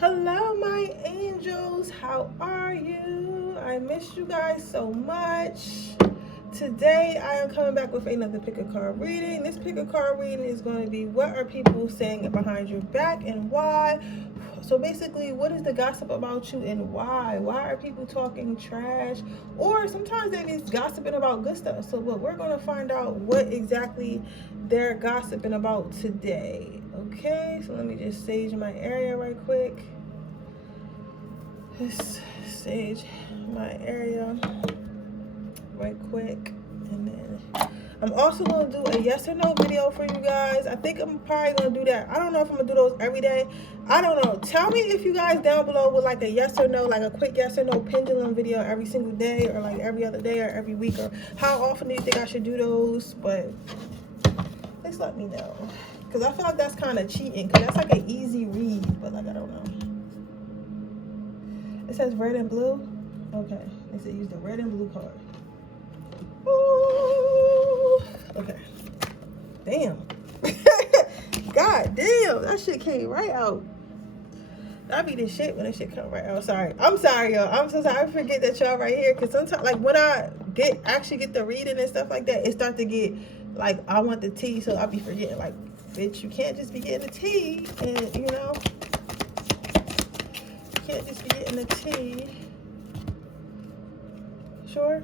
Hello, my angels. How are you? I missed you guys so much. Today, I am coming back with another pick a card reading. This pick a card reading is going to be what are people saying behind your back and why. So basically, what is the gossip about you and why? Why are people talking trash? Or sometimes they just gossiping about good stuff. So we're going to find out what exactly they're gossiping about today. Okay, so let me just sage my area right quick. Just sage my area right quick, and then I'm also going to do a yes or no video for you guys. I think I'm probably going to do that. I don't know if I'm going to do those every day. I don't know. Tell me if you guys down below would like a yes or no, like a quick yes or no pendulum video every single day, or like every other day, or every week, or how often do you think I should do those? But please let me know, because I feel like that's kind of cheating, because that's like an easy read, but like I don't know. It says red and blue. Okay, it said use the red and blue card. Ooh. Okay. Damn. God damn, that shit came right out. That be the shit when that shit come right out. Sorry. I'm sorry, y'all. I'm so sorry. I forget that y'all right here. Because sometimes, like, when I actually get the reading and stuff like that, it starts to get, like, I want the tea, so I be forgetting. Like, bitch, you can't just be getting the tea. And, you know, you can't just be getting the tea. Sure?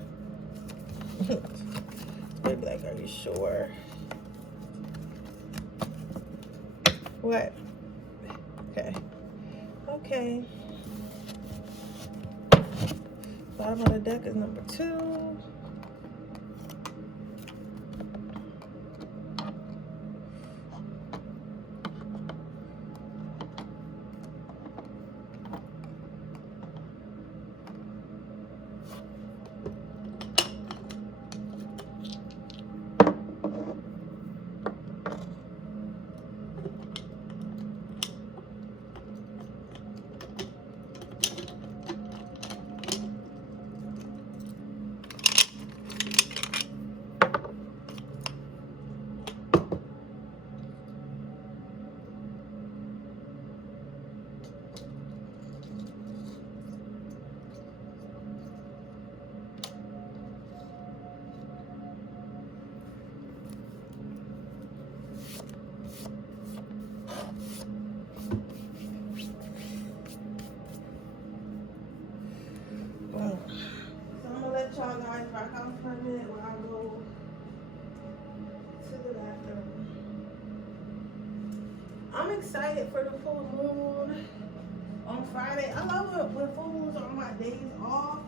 They'd be like, are you sure? What? Okay. Okay. Bottom of the deck is number 2. Y'all guys rock out for a minute while I go to the bathroom. I'm excited for the full moon on Friday. I love it when full moons are on my days off.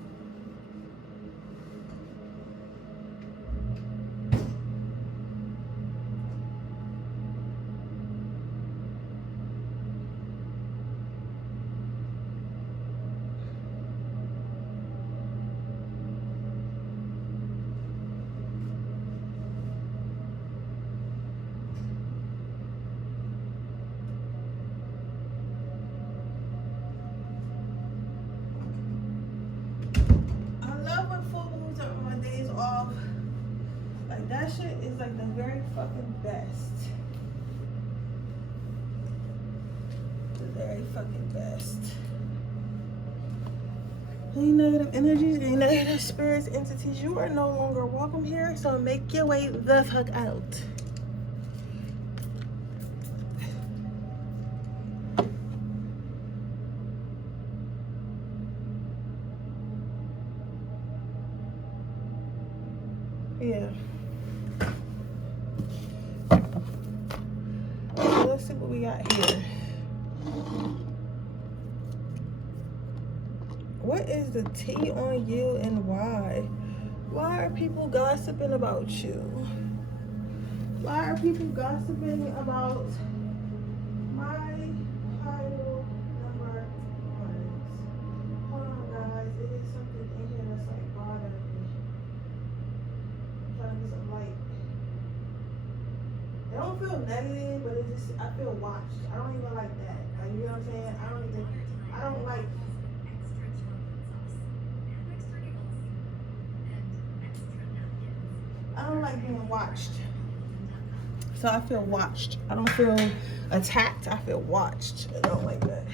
That shit is like the very fucking best. The very fucking best. Any negative energies, any negative spirits, entities, you are no longer welcome here, so make your way the fuck out. Yeah. Let's see what we got here. What is the tea on you and why? Why are people gossiping about you? Why are people gossiping about my title number 1? Hold on, guys. It is something in here that's like bothering me. I'm trying to get some light. I don't feel negative, but it's just, I feel watched. I don't even like that. You know what I'm saying? I don't like. I don't like being watched. So I feel watched. I don't feel attacked. I feel watched. I don't like that.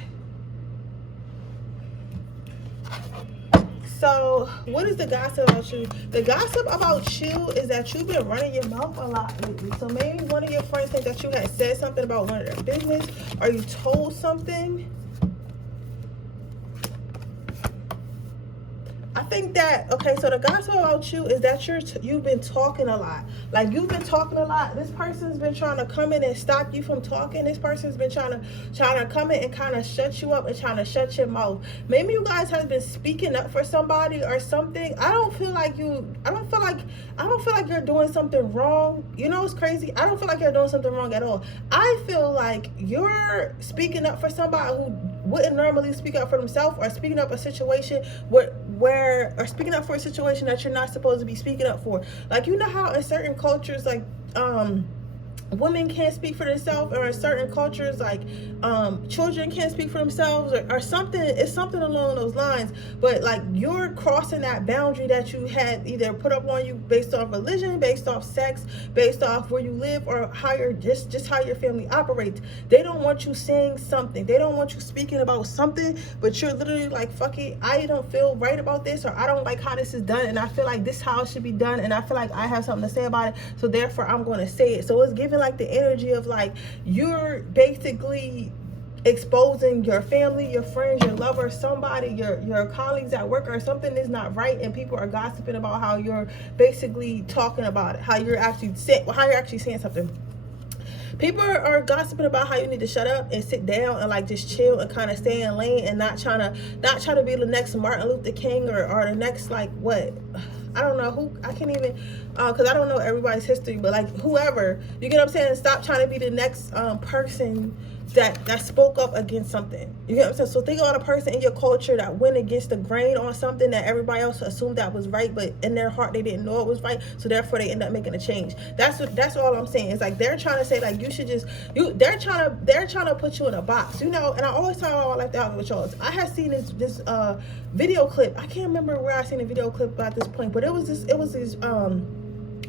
So what is the gossip about you? The gossip about you is that you've been running your mouth a lot lately. So maybe one of your friends think that you had said something about one of their business, or you told something. I think that, okay, so the gossip about you is that you've been talking a lot. Like, you've been talking a lot. This person's been trying to come in and stop you from talking. This person's been trying to come in and kind of shut you up and trying to shut your mouth. Maybe you guys have been speaking up for somebody or something. I don't feel like you're doing something wrong. You know, it's crazy. I don't feel like you're doing something wrong at all. I feel like you're speaking up for somebody who wouldn't normally speak up for themselves, or speaking up a situation or speaking up for a situation that you're not supposed to be speaking up for. Like, you know how in certain cultures, like, women can't speak for themselves, or in certain cultures, like, children can't speak for themselves, or something. It's something along those lines. But like, you're crossing that boundary that you had either put up on you based off religion, based off sex, based off where you live, or how you're just how your family operates. They don't want you saying something. They don't want you speaking about something, but you're literally like, fuck it, I don't feel right about this, or I don't like how this is done, and I feel like this is how it should be done, and I feel like I have something to say about it, so therefore I'm going to say it. So it's giving like the energy of like, you're basically exposing your family, your friends, your lover, somebody, your colleagues at work, or something is not right, and people are gossiping about how you're basically talking about it, how you're actually saying something. People are gossiping about how you need to shut up and sit down and like just chill and kind of stay in lane, and not trying to be the next Martin Luther King or the next, like, what, I don't know who, I can't even, because I don't know everybody's history, but like, whoever, you get what I'm saying? Stop trying to be the next person that spoke up against something. You get what I'm saying? So think about a person in your culture that went against the grain on something that everybody else assumed that was right, but in their heart they didn't know it was right, so therefore they end up making a change. That's all I'm saying. It's like, they're trying to say like, you should just, they're trying to put you in a box, you know. And I always talk about like that with y'all. I had seen this video clip. I can't remember where I seen a video clip about this point, but it was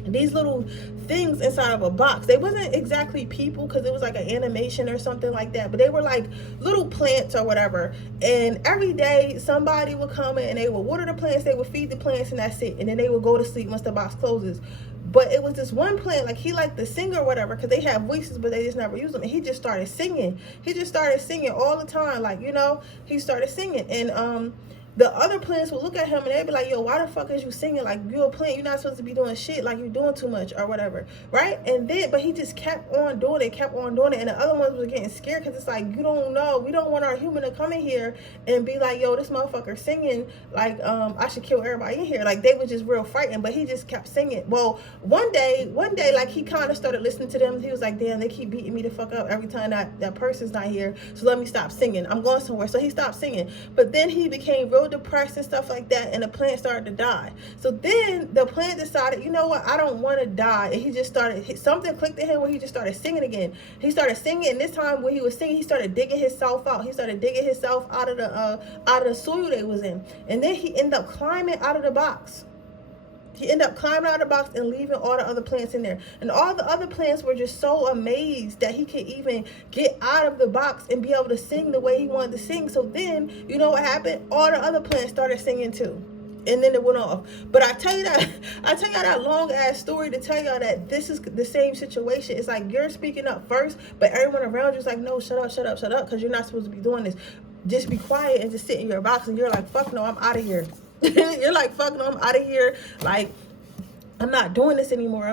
these little things inside of a box. They wasn't exactly people, because it was like an animation or something like that, but they were like little plants or whatever. And every day somebody would come in and they would water the plants, they would feed the plants, and that's it. And then they would go to sleep once the box closes. But it was this one plant, like, he liked to sing or whatever, because they have voices, but they just never use them. And he just started singing. He just started singing all the time, like, you know, he started singing. And the other plants would look at him and they'd be like, yo, why the fuck is you singing? Like, you're a plant, you're not supposed to be doing shit, like, you're doing too much or whatever, right? And then, but he just kept on doing it, and the other ones were getting scared, because it's like, you don't know, we don't want our human to come in here and be like, yo, this motherfucker singing, like, I should kill everybody in here. Like, they were just real frightened, but he just kept singing. Well, one day, like, he kind of started listening to them. He was like, damn, they keep beating me the fuck up every time that person's not here, so let me stop singing, I'm going somewhere. So he stopped singing, but then he became real depressed and stuff like that, and the plant started to die. So then the plant decided, you know what, I don't want to die. And he just started, something clicked in him where he just started singing again. He started singing, and this time when he was singing, he started digging himself out. He started digging himself out of the soil they was in. And then he ended up climbing out of the box. He ended up climbing out of the box and leaving all the other plants in there. And all the other plants were just so amazed that he could even get out of the box and be able to sing the way he wanted to sing. So then, you know what happened? All the other plants started singing too. And then it went off. But I tell y'all that long ass story to tell y'all that this is the same situation. It's like, you're speaking up first, but everyone around you is like, no, shut up, because you're not supposed to be doing this. Just be quiet and just sit in your box. And you're like, fuck no, I'm out of here. You're like, fuck no, I'm out of here. Like, I'm not doing this anymore.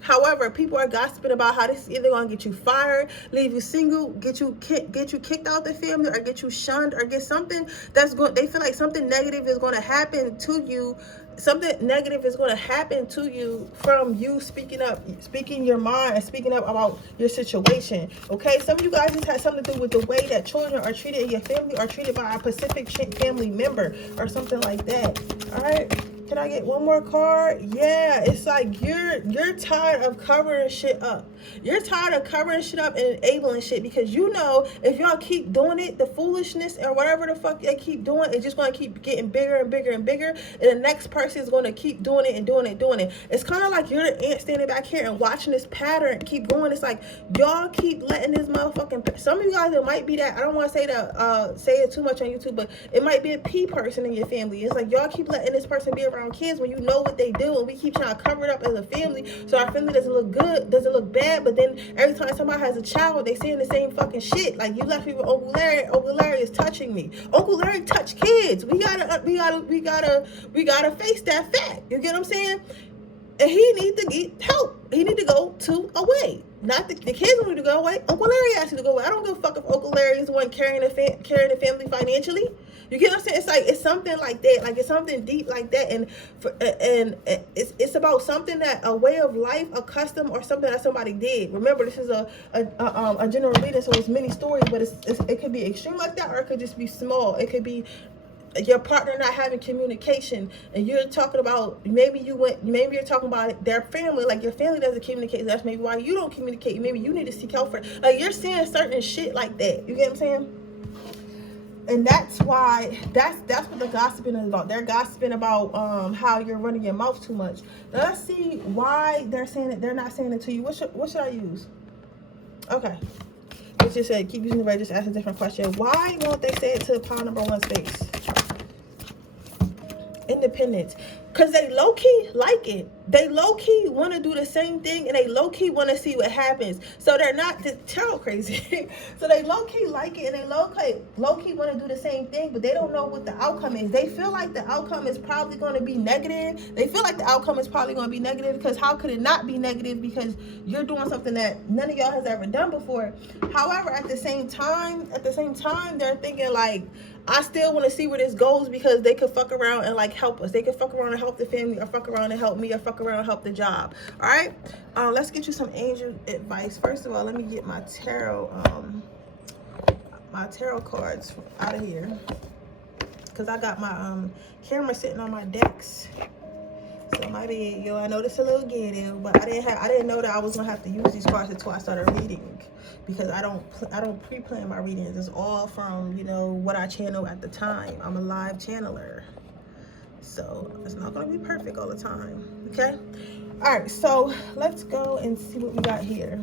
However, people are gossiping about how this is either going to get you fired, leave you single, get you kicked out the family, or get you shunned, or get something that's going, they feel like something negative is going to happen to you. Something negative is going to happen to you from you speaking up, speaking your mind, and speaking up about your situation. Okay, some of you guys just had something to do with the way that children are treated in your family, or treated by a specific family member or something like that. All right. Can I get one more card? Yeah, it's like you're tired of covering shit up. You're tired of covering shit up and enabling shit, because you know if y'all keep doing it, the foolishness or whatever the fuck they keep doing, it's just going to keep getting bigger and bigger and bigger, and the next person is going to keep doing it and doing it and doing it. It's kind of like you're the ant standing back here and watching this pattern keep going. It's like y'all keep letting this motherfucking, some of you guys, it might be that, I don't want to say that say it too much on YouTube, but it might be a P person in your family. It's like y'all keep letting this person be around kids when you know what they do, and we keep trying to cover it up as a family so our family doesn't look good, doesn't look bad. But then every time somebody has a child, they saying the same fucking shit. Like, you left me with Uncle Larry. Uncle Larry is touching me. Uncle Larry touched kids. We gotta face that fact. You get what I'm saying? And he need to get help. He need to go to away. Not the kids don't need to go away. Uncle Larry asked you to go away. I don't give a fuck if Uncle Larry is the one carrying the family financially. You get what I'm saying? It's like, it's something like that. Like, it's something deep like that. And it's about something that, a way of life, a custom, or something that somebody did. Remember, this is a general reading, so it's many stories, but it could be extreme like that, or it could just be small. It could be your partner not having communication, and you're talking about, maybe you're talking about their family, like your family doesn't communicate. That's maybe why you don't communicate. Maybe you need to seek help for it. Like, you're saying certain shit like that. You get what I'm saying? And that's why, that's what the gossiping is about. They're gossiping about how you're running your mouth too much. Now, let's see why they're saying it. They're not saying it to you. What should I use? Okay. It just said, keep using the red, just ask a different question. Why won't they say it to pile number 1 space? Independence. Because they low-key like it. They low-key want to do the same thing, and they low-key want to see what happens. So they're not tarot crazy. So they low-key like it, and they low-key want to do the same thing, but they don't know what the outcome is. They feel like the outcome is probably going to be negative. They feel like the outcome is probably going to be negative, because how could it not be negative? Because you're doing something that none of y'all has ever done before. However, at the same time, they're thinking like, I still want to see where this goes, because they could fuck around and like help us. They could fuck around and help the family, or fuck around and help me, or fuck around and help the job. All right. Let's get you some angel advice. First of all, let me get my tarot cards out of here, because I got my camera sitting on my decks. So my bad, yo. I know this a little ghetto, but I didn't know that I was gonna have to use these cards until I started reading, because I don't pre-plan my readings. It's all from, you know, what I channel at the time. I'm a live channeler, so it's not gonna be perfect all the time. Okay. All right. So let's go and see what we got here.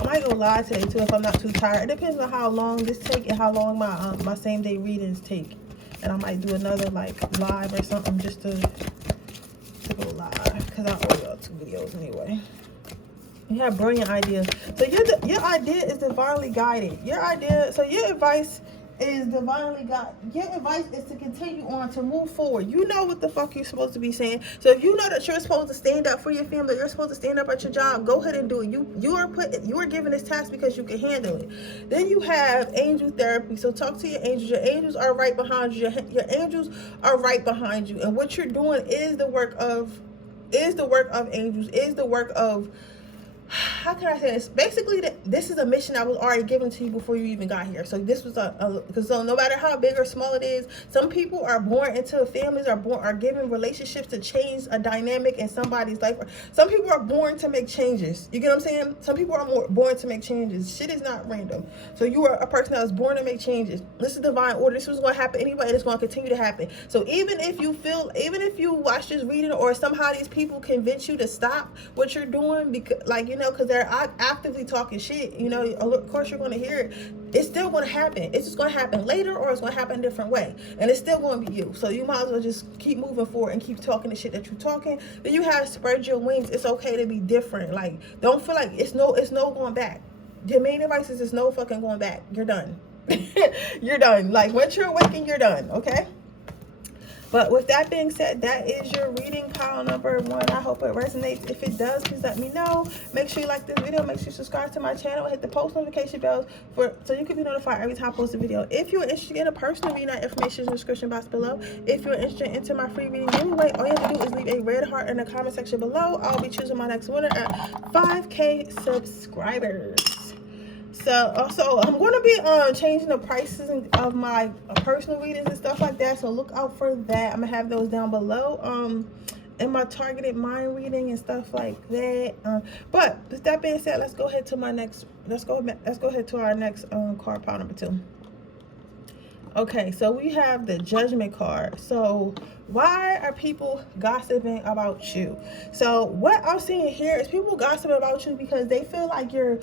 I might go live today too if I'm not too tired. It depends on how long this take and how long my same day readings take. And I might do another like live or something just to go live, because I owe y'all 2 videos anyway. You have brilliant ideas. So your idea is divinely guided. Your advice is divinely guided. Your advice is to continue on, to move forward. You know what the fuck you're supposed to be saying. So if you know that you're supposed to stand up for your family, you're supposed to stand up at your job, go ahead and do it. You are given this task because you can handle it. Then you have angel therapy. So talk to your angels. Your angels are right behind you. Your angels are right behind you. And what you're doing is the work of angels, is the work of, how can I say this? Basically, this is a mission that was already given to you before you even got here. So this was because so no matter how big or small it is, some people are born into families, are given relationships to change a dynamic in somebody's life. Some people are born to make changes. You get what I'm saying? Some people are born to make changes. Shit is not random. So you are a person that was born to make changes. This is divine order. This was going to happen anyway, and it's going to continue to happen. So even if you watch this reading, or somehow these people convince you to stop what you're doing, because, like, you know, because they're actively talking shit, you know, of course you're going to hear it. It's still going to happen. It's just going to happen later, or it's going to happen a different way, and it's still going to be you. So you might as well just keep moving forward and keep talking the shit that you're talking. Then you have spread your wings. It's okay to be different. Like, don't feel like it's no going back. The main advice is there's no fucking going back. You're done. You're done. Like, once you're awakened, you're done. Okay. But with that being said, that is your reading, pile number 1. I hope it resonates. If it does, please let me know. Make sure you like this video. Make sure you subscribe to my channel. Hit the post notification bells so you can be notified every time I post a video. If you're interested in a personal reading, that information is in the description box below. If you're interested in my free reading giveaway, all you have to do is leave a red heart in the comment section below. I'll be choosing my next winner at 5K subscribers. So also I'm going to be changing the prices of my personal readings and stuff like that, so look out for that. I'm gonna have those down below in my targeted mind reading and stuff like that. But with that being said, let's go ahead to our next card pile number 2. Okay, so we have the Judgment card. So why are people gossiping about you? So what I'm seeing here is people gossiping about you because they feel like you're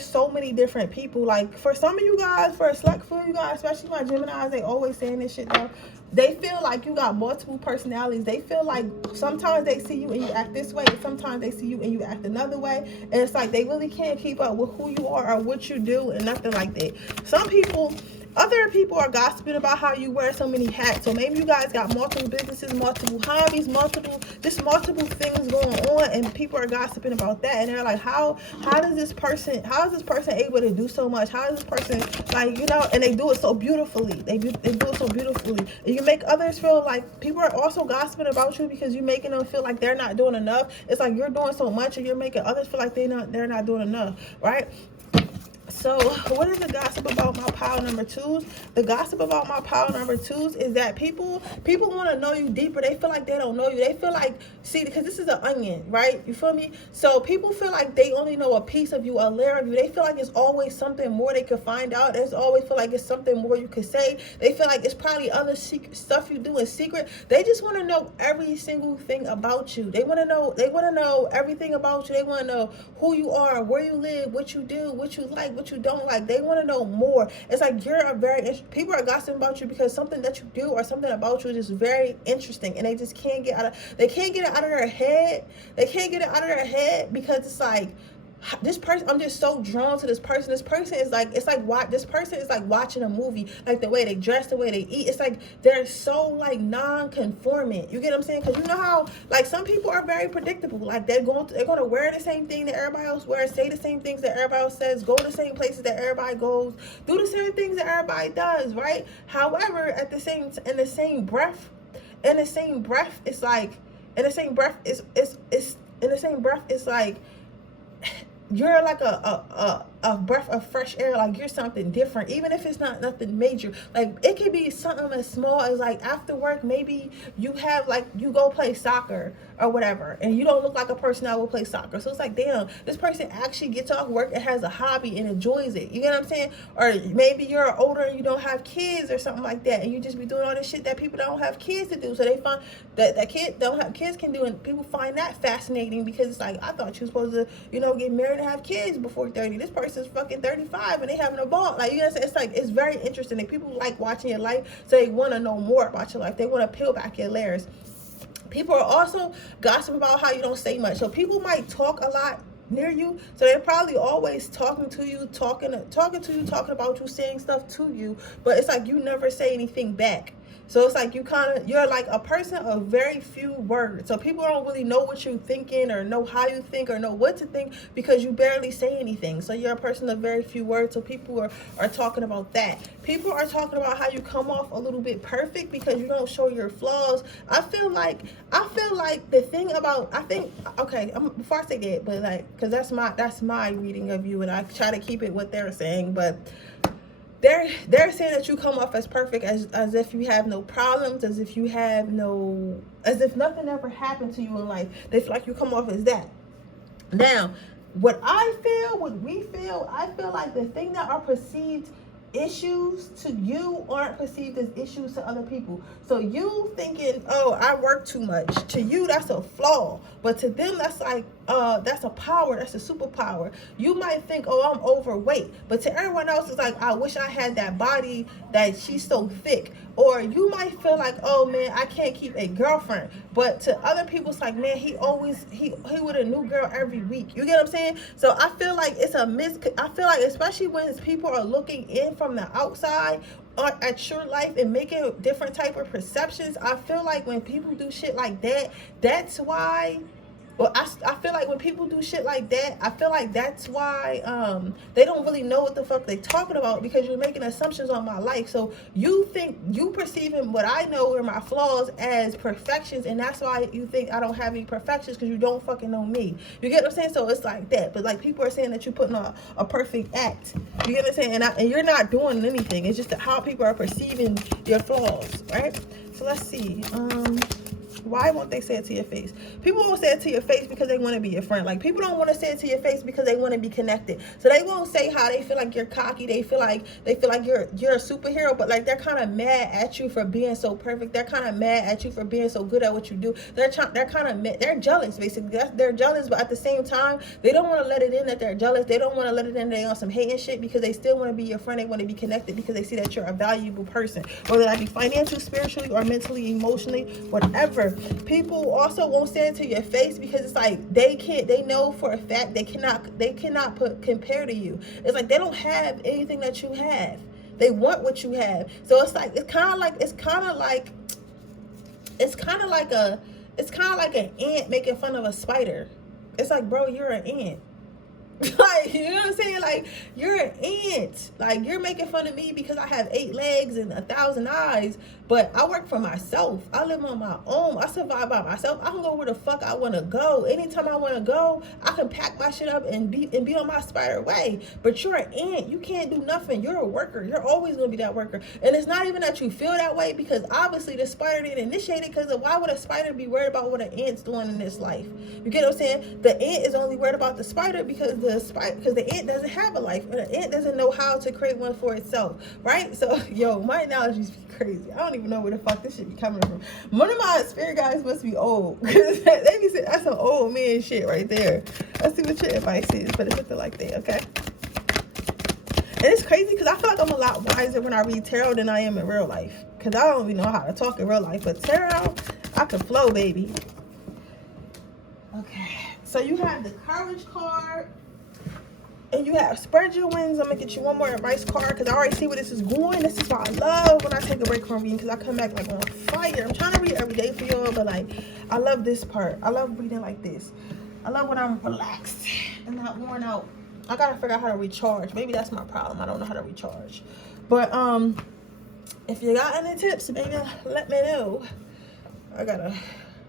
so many different people. Like for some of you guys, for a select few of you guys, especially my Geminis, they always saying this shit though. They feel like you got multiple personalities. They feel like sometimes they see you and you act this way, and sometimes they see you and you act another way. And it's like they really can't keep up with who you are or what you do and nothing like that. Other people are gossiping about how you wear so many hats. So maybe you guys got multiple businesses, multiple hobbies, multiple things going on, and people are gossiping about that. And they're like, how is this person able to do so much? How is this person, like, you know, and they do it so beautifully. They do it so beautifully. And you make others feel like people are also gossiping about you because you're making them feel like they're not doing enough. It's like you're doing so much and you're making others feel like they're not doing enough, right? So what is the gossip about my pile number 2s? The gossip about my pile number 2s is that people want to know you deeper. They feel like they don't know you. They feel like, see, because this is an onion, right? You feel me? So people feel like they only know a piece of you, a layer of you. They feel like it's always something more they could find out. They always feel like it's something more you could say. They feel like it's probably other secret stuff you do in secret. They just want to know every single thing about you. They want to know everything about you. They want to know who you are, where you live, what you do, what you like, what you don't like. They want to know more. It's like people are gossiping about you because something that you do or something about you is just very interesting, and they just can't get it out of their head. They can't get it out of their head because it's like, this person, I'm just so drawn to this person. This person is like, this person is like watching a movie, like the way they dress, the way they eat. It's like they're so like non-conformant. You get what I'm saying? Because you know how like some people are very predictable. Like they're going to wear the same thing that everybody else wears, say the same things that everybody else says, go to the same places that everybody goes, do the same things that everybody does, right? However, in the same breath, it's like you're like a breath of fresh air. Like you're something different, even if it's not nothing major. Like it could be something as small as like after work, maybe you go play soccer or whatever, and you don't look like a person that will play soccer. So it's like, damn, this person actually gets off work and has a hobby and enjoys it. You get what I'm saying? Or maybe you're older and you don't have kids or something like that, and you just be doing all this shit that people don't have kids to do. So they find that kids can do, and people find that fascinating because it's like, I thought you were supposed to, you know, get married and have kids before 30. This person's fucking 35 and they having a ball. Like, you know what I'm saying? It's like, it's very interesting. And people like watching your life, so they want to know more about your life. They want to peel back your layers. People are also gossiping about how you don't say much. So people might talk a lot near you, so they're probably always talking to you, talking about you, saying stuff to you, but it's like you never say anything back. So it's like you're like a person of very few words. So people don't really know what you're thinking or know how you think or know what to think because you barely say anything. So you're a person of very few words. So people are talking about that. People are talking about how you come off a little bit perfect because you don't show your flaws. I feel like the thing about, before I say that, but like, because that's my reading of you, and I try to keep it what they're saying, but they're saying that you come off as perfect, as if you have no problems, as if nothing ever happened to you in life. They feel like you come off as that. Now, what we feel, I feel like the thing that are perceived issues to you aren't perceived as issues to other people. So you thinking, oh, I work too much, to you that's a flaw, but to them that's like that's a power, that's a superpower. You might think, oh, I'm overweight, but to everyone else it's like, I wish I had that body, that she's so thick. Or you might feel like, oh man, I can't keep a girlfriend, but to other people it's like, man, he with a new girl every week. You get what I'm saying? So I feel like it's I feel like, especially when people are looking in from the outside at your life and making different type of perceptions, I feel like when people do shit like that, that's why Well, I feel like when people do shit like that, I feel like that's why they don't really know what the fuck they talking about, because you're making assumptions on my life. So you think you perceiving what I know are my flaws as perfections, and that's why you think I don't have any perfections, because you don't fucking know me. You get what I'm saying? So it's like that. But like people are saying that you're putting a perfect act. You get what I'm saying? And you're not doing anything. It's just how people are perceiving your flaws, right? So let's see. Why won't they say it to your face? People won't say it to your face because they want to be your friend. Like, people don't want to say it to your face because they want to be connected. So they won't say how they feel like you're cocky. They feel like you're a superhero, but like they're kind of mad at you for being so perfect. They're kind of mad at you for being so good at what you do. They're kind of mad. They're jealous, basically. They're jealous, but at the same time, they don't want to let it in that they're jealous. They don't want to let it in that they're on some hating shit, because they still want to be your friend. They want to be connected because they see that you're a valuable person, whether that be financially, spiritually, or mentally, emotionally, whatever. People also won't say it to your face because it's like they know for a fact they cannot compare to you. It's like they don't have anything that you have. They want what you have. So it's kind of like an ant making fun of a spider. It's like, bro, you're an ant. Like, you know what I'm saying? Like, you're an ant. Like, you're making fun of me because I have 8 legs and 1,000 eyes, but I work for myself. I live on my own. I survive by myself. I can go where the fuck I want to go. Anytime I want to go, I can pack my shit up and be on my spider way. But you're an ant. You can't do nothing. You're a worker. You're always going to be that worker. And it's not even that you feel that way, because obviously the spider didn't initiate it, because why would a spider be worried about what an ant's doing in this life? You get what I'm saying? The ant is only worried about the spider because the ant doesn't have a life, and the ant doesn't know how to create one for itself, right? So, yo, my analogies be crazy. I don't even know where the fuck this shit be coming from. One of my spirit guys must be old, because they be saying that's some old man shit right there. Let's see what your advice is, but it's something like that, okay? And it's crazy because I feel like I'm a lot wiser when I read tarot than I am in real life, because I don't even know how to talk in real life, but tarot, I can flow, baby. Okay, so you have the courage card, and you have spread your wings. I'm gonna get you one more advice card, because I already see where this is going. This is why I love when I take a break from reading, because I come back like on fire. I'm trying to read every day for y'all, but like, I love this part. I love reading like this. I love when I'm relaxed and not worn out. I gotta figure out how to recharge. Maybe that's my problem. I don't know how to recharge. But if you got any tips, maybe let me know. I gotta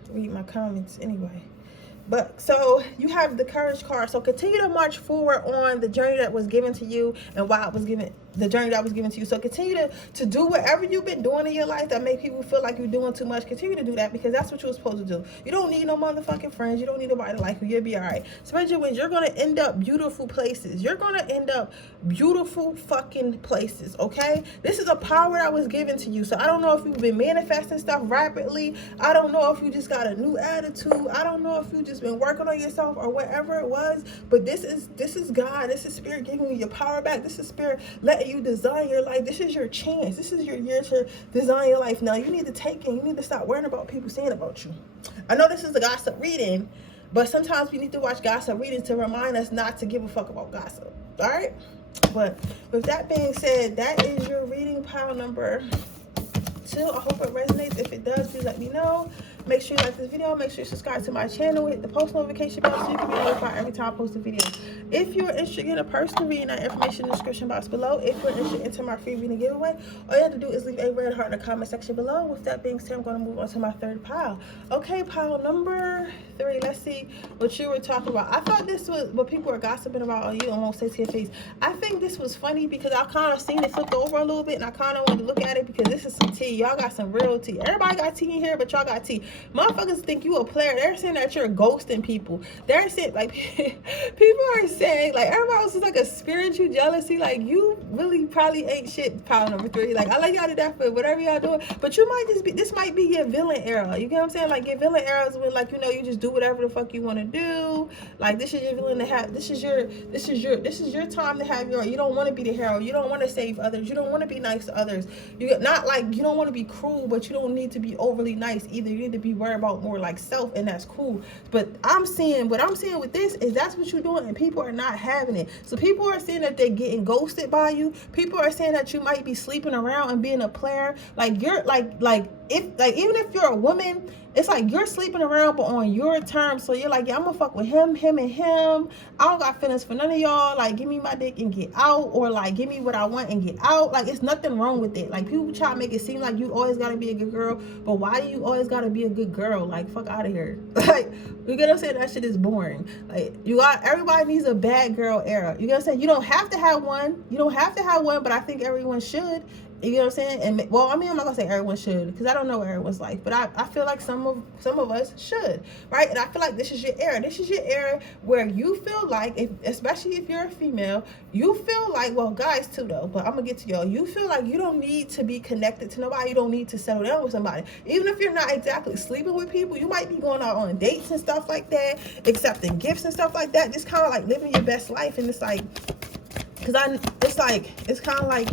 read my comments anyway. But so you have the courage card. So continue to march forward on the journey that was given to you, and why it was given, the journey that was given to you. So continue to do whatever you've been doing in your life that make people feel like you're doing too much. Continue to do that, because that's what you're supposed to do. You don't need no motherfucking friends. You don't need nobody to like you. You'll be all right. Spread your wings. You're going to end up beautiful places. You're going to end up beautiful fucking places, okay? This is a power that was given to you. So I don't know if you've been manifesting stuff rapidly. I don't know if you just got a new attitude. I don't know if you just been working on yourself or whatever it was, but this is God. This is spirit giving you your power back. This is spirit letting you design your life. This is your chance. This is your year to design your life. Now you need to take it. You need to stop worrying about people saying about you. I know this is a gossip reading, but sometimes we need to watch gossip readings to remind us not to give a fuck about gossip. All right, but with that being said, that is your reading pile number 2. I hope it resonates. If it does, please let me know. Make sure you like this video. Make sure you subscribe to my channel. Hit the post notification bell so you can be notified every time I post a video. If you're interested in a personal reading, that information in the description box below. If you're interested in entering my free reading giveaway, all you have to do is leave a red heart in the comment section below. With that being said, I'm going to move on to my 3rd pile. Okay, pile number 3. Let's see what you were talking about. I thought this was what people were gossiping about on you and won't say to your face. I think this was funny because I kind of seen it flipped over a little bit, and I kind of wanted to look at it because this is some tea. Y'all got some real tea. Everybody got tea in here, but y'all got tea. Motherfuckers think you a player. They're saying that you're ghosting people. They're saying, like, people are saying, like, everybody else is like a spiritual jealousy. Like, you really probably ain't shit, pile number 3. Like, I like y'all to death for whatever y'all doing, but you might just be, this might be your villain era. You get what I'm saying? Like, your villain era is when, like, you know, you just do whatever the fuck you want to do. Like, this is your villain to have, this is your time to have your, you don't want to be the hero. You don't want to save others. You don't want to be nice to others. You get, not like, you don't want to be cruel, but you don't need to be overly nice either. You need to be worried about more like self, and that's cool. But what I'm seeing with this is that's what you're doing, and people are not having it. So people are saying that they're getting ghosted by you. People are saying that you might be sleeping around and being a player. Like, you're like if, like, even if you're a woman it's like you're sleeping around, but on your terms. So you're like, yeah, I'm gonna fuck with him, him, and him. I don't got feelings for none of y'all. Like, give me my dick and get out, or like, give me what I want and get out. Like, it's nothing wrong with it. Like, people try to make it seem like you always gotta be a good girl, but why do you always gotta be a good girl? Like, fuck out of here. Like, you get what I'm saying? That shit is boring. Like, everybody needs a bad girl era. You get what I'm saying? You don't have to have one. You don't have to have one, but I think everyone should. You know what I'm saying? And well, I mean, I'm not gonna say everyone should, because I don't know what everyone's like, but I feel like some of us should, right? And I feel like this is your era. This is your era where you feel like, especially if you're a female, you feel like, well, guys too though, but I'm gonna get to y'all. You feel like you don't need to be connected to nobody. You don't need to settle down with somebody. Even if you're not exactly sleeping with people, you might be going out on dates and stuff like that, accepting gifts and stuff like that, just kind of like living your best life. And it's like, it's kind of like,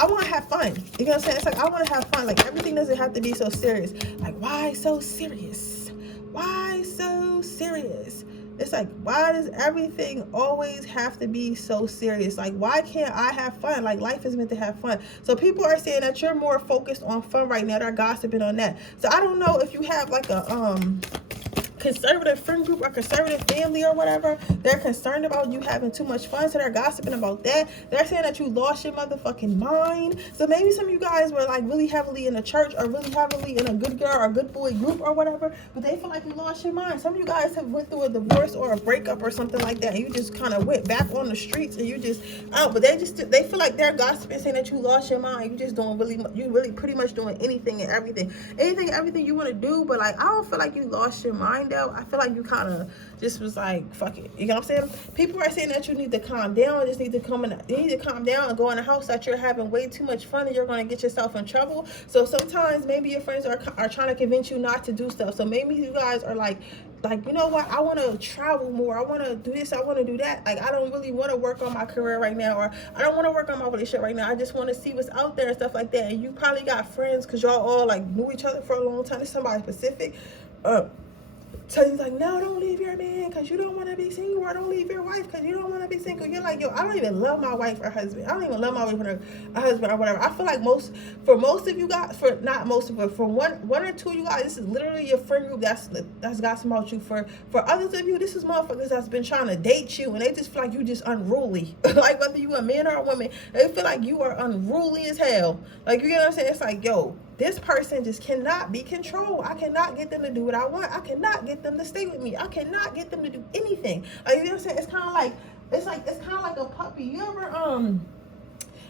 I want to have fun. You know what I'm saying? It's like, I want to have fun. Like, everything doesn't have to be so serious. Like, why so serious? Why so serious? It's like, why does everything always have to be so serious? Like, why can't I have fun? Like, life is meant to have fun. So people are saying that you're more focused on fun right now. They're gossiping on that. So I don't know if you have like a conservative friend group or conservative family or whatever. They're concerned about you having too much fun, so they're gossiping about that. They're saying that you lost your motherfucking mind. So maybe some of you guys were like really heavily in the church, or really heavily in a good girl or good boy group or whatever, but they feel like you lost your mind. Some of you guys have went through a divorce or a breakup or something like that, and you just kind of went back on the streets, and you just but they feel like they're gossiping, saying that you lost your mind. You just doing really pretty much doing anything and everything you want to do, but like, I don't feel like you lost your mind. I feel like you kind of just was like, fuck it. You know what I'm saying? People are saying that you need to calm down. You need to calm down and go in a house that you're having way too much fun, and you're going to get yourself in trouble. So sometimes maybe your friends are trying to convince you not to do stuff. So maybe you guys are like, you know what? I want to travel more. I want to do this. I want to do that. Like, I don't really want to work on my career right now, or I don't want to work on my relationship right now. I just want to see what's out there and stuff like that. And you probably got friends because y'all all like knew each other for a long time. It's somebody specific. So he's like, no, don't leave your man because you don't want to be single, or don't leave your wife because you don't want to be single. You're like, yo, I don't even love my wife or husband. I don't even love my wife or a husband or whatever. I feel like for most of you guys, for not most of it, for one or two of you guys, this is literally your friend group that's got some about you. For others of you, this is motherfuckers that's been trying to date you, and they just feel like you just unruly. Like, whether you a man or a woman, they feel like you are unruly as hell. Like, you get what I'm saying? It's like, yo, this person just cannot be controlled. I cannot get them to do what I want. I cannot get them to stay with me. I cannot get them to do anything. Like, you know what I'm saying? It's kind of like a puppy. You ever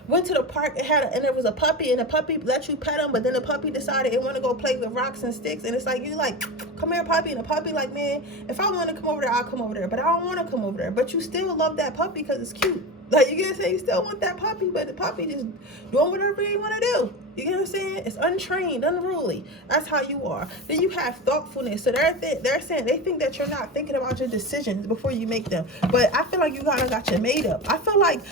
went to the park and there was a puppy, and the puppy let you pet him, but then the puppy decided it want to go play with rocks and sticks, and it's like, you like, come here, puppy, and the puppy like, man, if I want to come over there, I'll come over there, but I don't want to come over there. But you still love that puppy because it's cute. Like, you get what I'm saying? You still want that puppy, but the puppy just doing whatever they want to do. You get what I'm saying? It's untrained, unruly. That's how you are. Then you have thoughtfulness. So they're saying they think that you're not thinking about your decisions before you make them. But I feel like you kind of got your made up. I feel like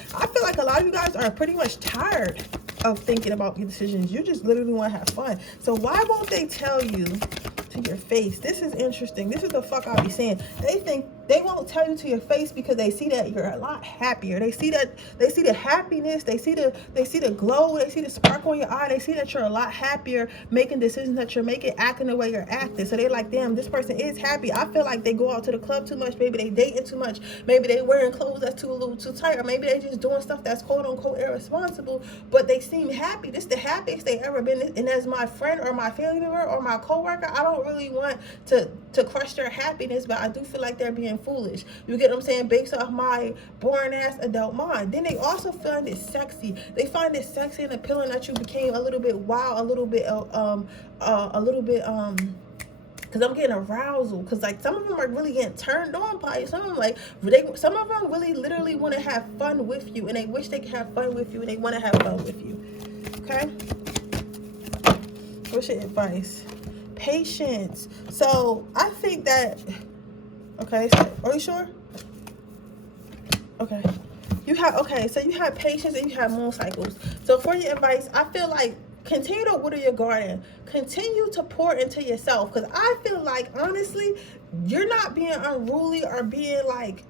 a lot of you guys are pretty much tired of thinking about your decisions. You just literally want to have fun. So why won't they tell you to your face? This is interesting. This is the fuck I'll be saying. They think they won't tell you to your face because they see that you're a lot happier. They see the happiness, they see the glow, they see the sparkle in your eye, they see that you're a lot happier making decisions that you're making, acting the way you're acting. So they're like, damn, this person is happy. I feel like they go out to the club too much, maybe they dating too much, maybe they wearing clothes that's a little too tight, or maybe they just doing stuff that's quote unquote irresponsible, but they seem happy. This is the happiest they ever been. And as my friend or my family member or my coworker, I don't really want to crush their happiness, but I do feel like they're being foolish. You get what I'm saying? Based off my boring ass adult mind. Then they also find it sexy. They find it sexy and appealing that you became a little bit wild, a little bit because I'm getting arousal, because like some of them are really getting turned on by you. Some of them really literally want to have fun with you, and they wish they could have fun with you, and they want to have fun with you. Okay, what's your advice? Patience. So I think that, okay, so are you sure? Okay, so you have patience and you have moon cycles. So for your advice, I feel like continue to water your garden. Continue to pour into yourself, because I feel like, honestly, you're not being unruly or being like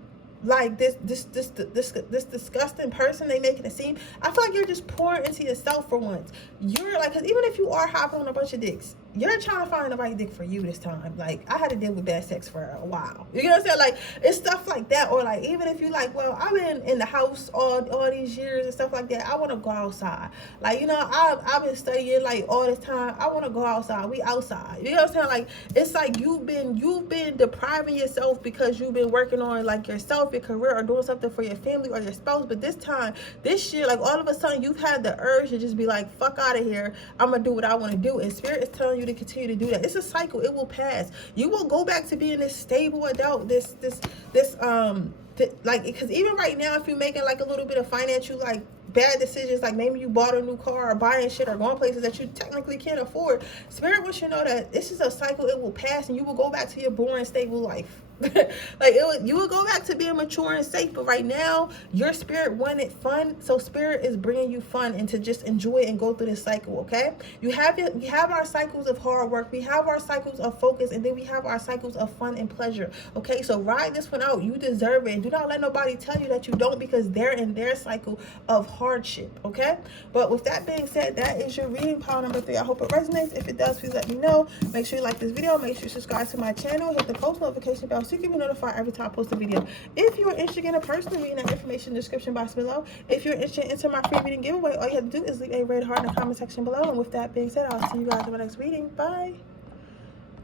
this disgusting person they making it seem. I feel like you're just pouring into yourself for once. You're like, because even if you are hopping on a bunch of dicks, you're trying to find the right dick for you this time. Like, I had to deal with bad sex for a while. You know what I'm saying? Like, it's stuff like that. Or like, even if you like, well, I've been in the house all these years and stuff like that, I want to go outside. Like, you know, I've been studying like all this time, I want to go outside. We outside. You know what I'm saying? Like, it's like you've been depriving yourself because you've been working on like yourself, your career, or doing something for your family or your spouse. But this time, this year, like, all of a sudden you've had the urge to just be like, fuck out of here, I'm gonna do what I want to do. And Spirit is telling you to continue to do that. It's a cycle. It will pass. You will go back to being this stable adult, like, because even right now, if you're making like a little bit of financial like bad decisions, like maybe you bought a new car or buying shit or going places that you technically can't afford, Spirit wants you to know that this is a cycle. It will pass and you will go back to your boring, stable life. Like, you will go back to being mature and safe. But right now, your spirit wanted fun, so Spirit is bringing you fun and to just enjoy and go through this cycle. Okay, we have our cycles of hard work, we have our cycles of focus, and then we have our cycles of fun and pleasure. Okay, so ride this one out. You deserve it, and do not let nobody tell you that you don't, because they're in their cycle of hardship. Okay, but with that being said, that is your reading, pile number 3. I hope it resonates. If it does, please let me know. Make sure you like this video, make sure you subscribe to my channel, hit the post notification bell so you can be notified every time I post a video. If you're interested in a personal reading, that information in the description box below. If you're interested in entering my free reading giveaway, all you have to do is leave a red heart in the comment section below. And with that being said, I'll see you guys in my next reading. Bye.